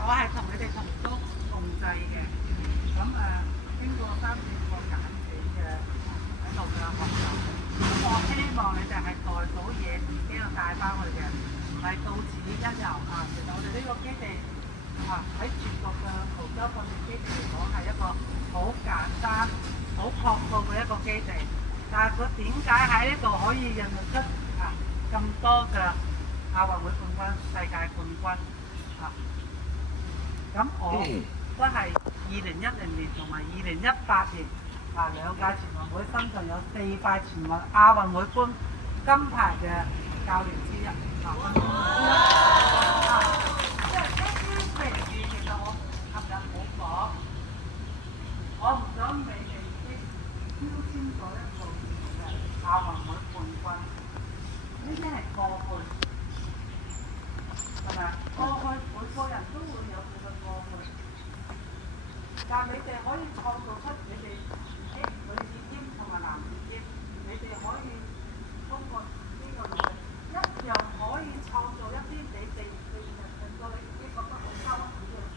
我係同你哋同都共濟嘅，咁經過3、4個簡短嘅喺度嘅學習，咁我希望你哋係帶到嘢自己又帶翻去嘅，唔係到此一遊啊！其實我哋呢個基地喺全國嘅澳洲訓練基地嚟講係一個好簡單、好樸素嘅一個基地，但係佢點解喺呢度可以孕育出咁多嘅亞運會冠軍、世界冠軍咁我都係2010年同埋2018年兩屆全運會，身上有4塊全運亞運會冠金牌嘅教練之一。即係呢啲名譽，其實我琴日冇講，我唔想你哋標籤咗一個嘅亞運會冠軍，呢啲係過去，係咪啊？過去每個人都會有佢嘅過去，但係你哋可以創造出你哋自己女子英同埋男子英，你哋可以通過呢個努力，一樣可以創造一啲你哋令到你自己覺得好羞恥嘅事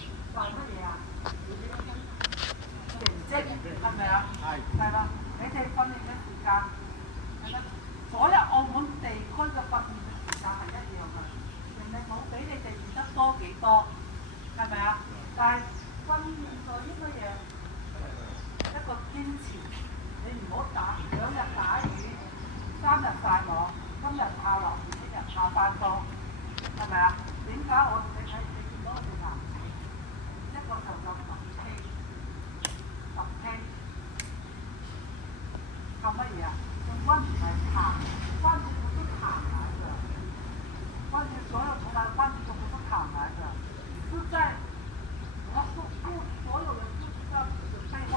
情，就係乜嘢啊？你哋嘅成績係咪啊？係啦，你哋訓練嘅時間係啦，所有澳門地區嘅訓練嘅時間係一樣嘅，人哋冇比你哋練得多幾多，係咪啊？但係訓練在於乜嘢？一個堅持，你唔好2日打魚，3日曬網，今日怕落雨，聽日怕翻工，係咪啊？點解你見到我哋男仔一個就有10K，靠乜嘢啊？用關節嚟行，關節佢都行埋㗎，關節所有從來關節都不是躺來的，是在所有人都知道你的背後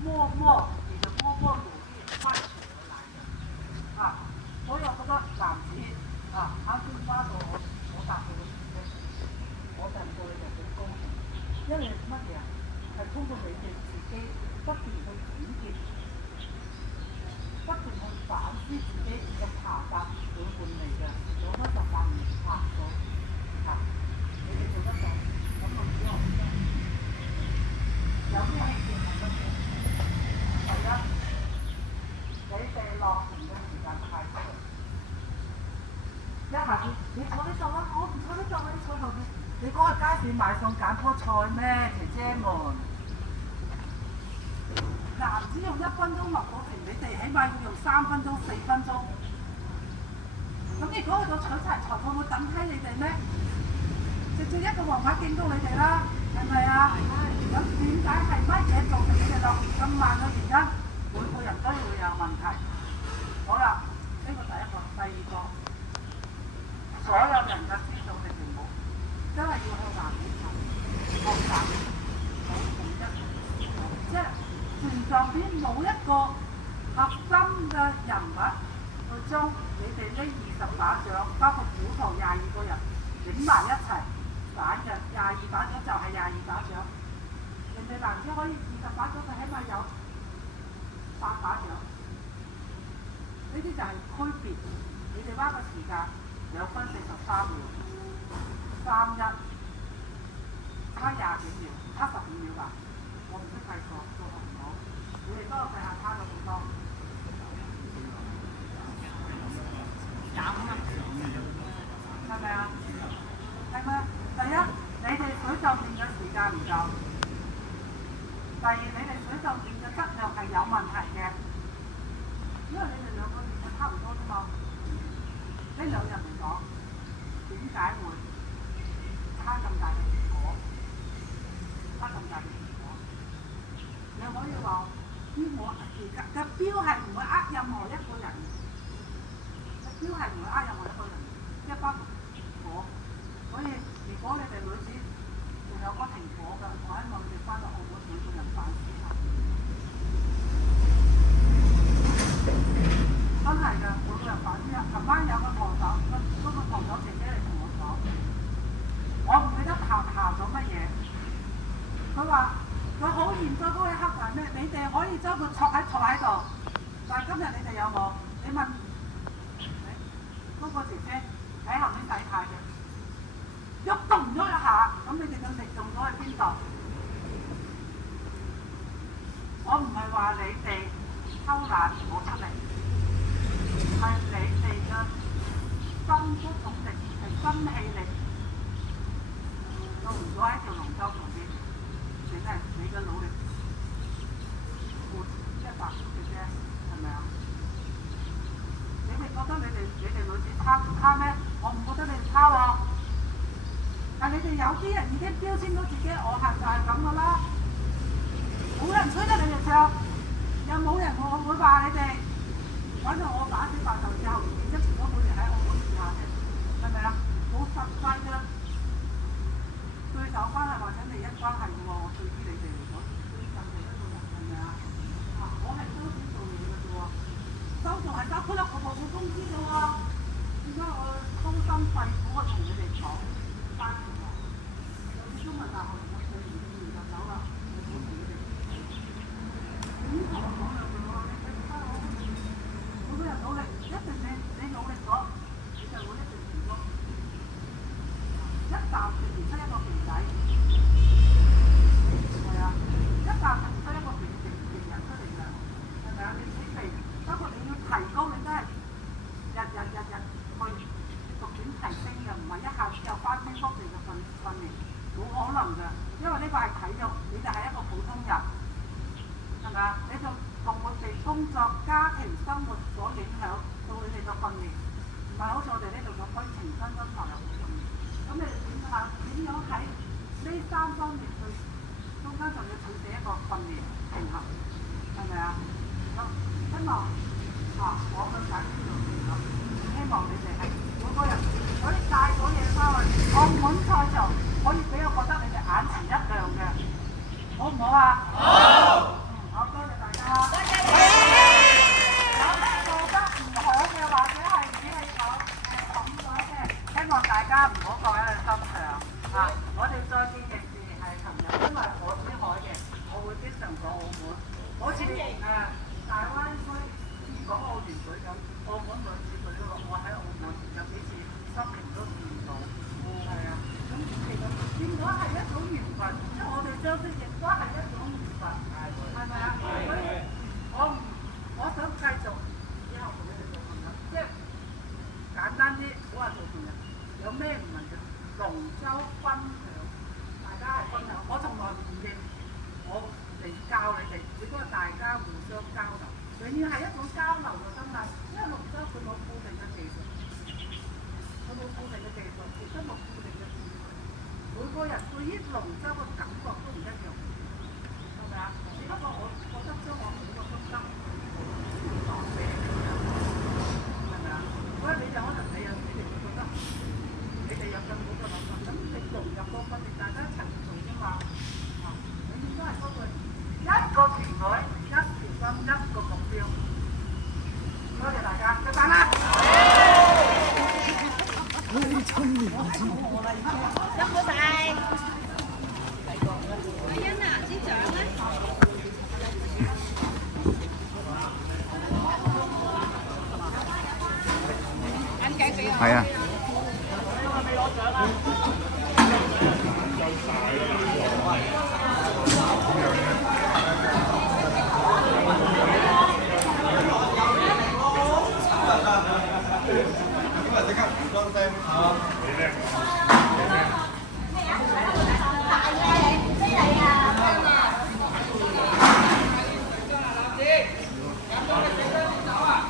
你的默默努力換取而來的所有嗰個男子啱先翻到我答佢嘅成績，我就對你哋好高興，因為乜嘢啊？係通過你哋自己不斷去檢驗，不斷去反思自己嘅爬法會換嚟嘅，有乜就發唔爬到你哋做得到，咁我只有有啲興趣係乜嘢？第一，你哋落成嘅時間太長，一下子你坐呢度啦，我唔坐呢度，你坐後邊。你嗰個街市買餸揀棵菜咩，姐姐們？男子用1分鐘落到成，你哋起碼要用3分鐘、4分鐘。咁如果去到取材裁判會等低你哋咩？直接一個黃牌警告你哋啦，係咪啊？咁點解係乜嘢造成你哋落成咁慢嘅原因？每個人都會有問題。好啦，呢個第一個，第二個，所有人嘅思想你哋冇，真係要向環境學習，冇統一，即係船上邊冇一個核心嘅人物去將你哋呢20把獎，包括鼓舵22個人整埋一齊。揀嘅22把獎就係22把獎，人哋男子可以20把獎，佢起碼有8把獎，呢啲就係區別。你哋花個時間2分43秒，31差20幾秒，差15秒吧，我唔識計數，做唔到。你哋幫我計下差咗幾多？25係咪啊？係咪？第一，你哋水上練嘅時間唔夠；第二，你哋水上練嘅質量係有問題嘅，因為你哋2個練嘅差唔多啫嘛。呢2日嚟講，點解會差咁大嘅結果？差咁大嘅結果，你可以話我時間嘅標係唔會任何一個人，嘅標係唔會任何一個人，即係包括我。所以如果你哋女子仲有不停火嘅，我希望你哋翻到澳門每個人反思下。真係㗎，每個人反思下。琴晚有個堂手，嗰個堂手姐姐嚟同我講，我唔記得下咗乜嘢。佢話佢好嚴肅嗰個黑係咩？你哋可以將佢坐喺度，但係今日你哋有冇？你問嗰個姐姐喺後面睇太嘅。喐都唔喐一下，咁哋偷懶冇出嚟，係你哋嘅新出動力，係新氣力，到唔到喺條龍舟上邊，淨係你嘅努力付100嘅啫，係咪啊？你哋覺得你哋女子差咩？我唔覺得你哋差喎。但你哋有啲人已經標籤到自己，我係就係咁噶啦，冇人吹得你哋唱，又冇人會話你哋。反正我打死白頭之後，一直都每年喺澳門試下啫，係咪啊？冇實際嘅對手關係或者利益關係嘅喎，我對於你哋嚟講，對人哋一個人係咪啊？我係收錢做嘢嘅啫喎，收仲係收佢我冇工資嘅喎，點解我操心肺苦我同你哋講？班同學，有啲中文大學嚟嘅，佢2年就走啦，我冇同你哋。點同我講兩句喎？每個人努力，一定你努力咗，你就會一定成功。一啖食唔出一個肥仔，係啊！一啖食唔出一個肥人出嚟㗎，係咪啊？你肥，不過你要提高，你真係日去逐漸提升嘅，唔係一下子就翻天覆地嘅訓練，冇可能㗎。因為呢個係體育，你就係一個普通人，係咪啊？你就同我哋工作、家庭生活所影響到你哋嘅訓練，唔係好似我哋呢度咁可以全身心投入去訓練。咁你哋點樣喺呢3方面去中間仲要取捨一個訓練平衡，係咪啊？咁希望我嘅仔呢度平衡，希望你哋係每個人可以帶咗嘢翻去澳門賽場，可以俾我覺得你哋眼前一亮嘅，好唔好啊？好。好，多謝大家。多謝你。有咩做得唔好嘅，或者係只係講講咗嘅，希望大家唔好放喺心上啊！我哋再見亦是係琴日，因為我珠海嘅，我會經常講澳門，好似大灣區港澳聯隊咁，澳門女子隊嗰個，我喺澳門有幾次心情都見到，係啊，咁其實見到係一種緣分，即係我哋相識亦都係一種緣分，係咪啊？所以我想繼續以後同你哋做朋友，即係簡單啲，唔好話做朋友，有咩唔明嘅，龍舟分享，大家係分享，我從來唔認我嚟教你哋，只不過大家互相交流。永遠係一種交流嘅心態，因為龍舟佢冇固定嘅技術，佢冇固定嘅技術，亦都冇固定嘅智慧。每個人對於龍舟嘅感覺都唔一樣，係咪啊？只不過我覺得將我每個心得講俾你哋，係咪啊？所以你就可能你有啲人會覺得你哋有更好嘅諗法，咁你融入個訓練，大家一齊做啫嘛。永遠都係嗰句一個團隊。一條心，一個目標。多謝大家，拜拜啦！辛苦晒。阿欣啊，支獎咧？眼鏡俾我。係啊。即刻唔裝聲。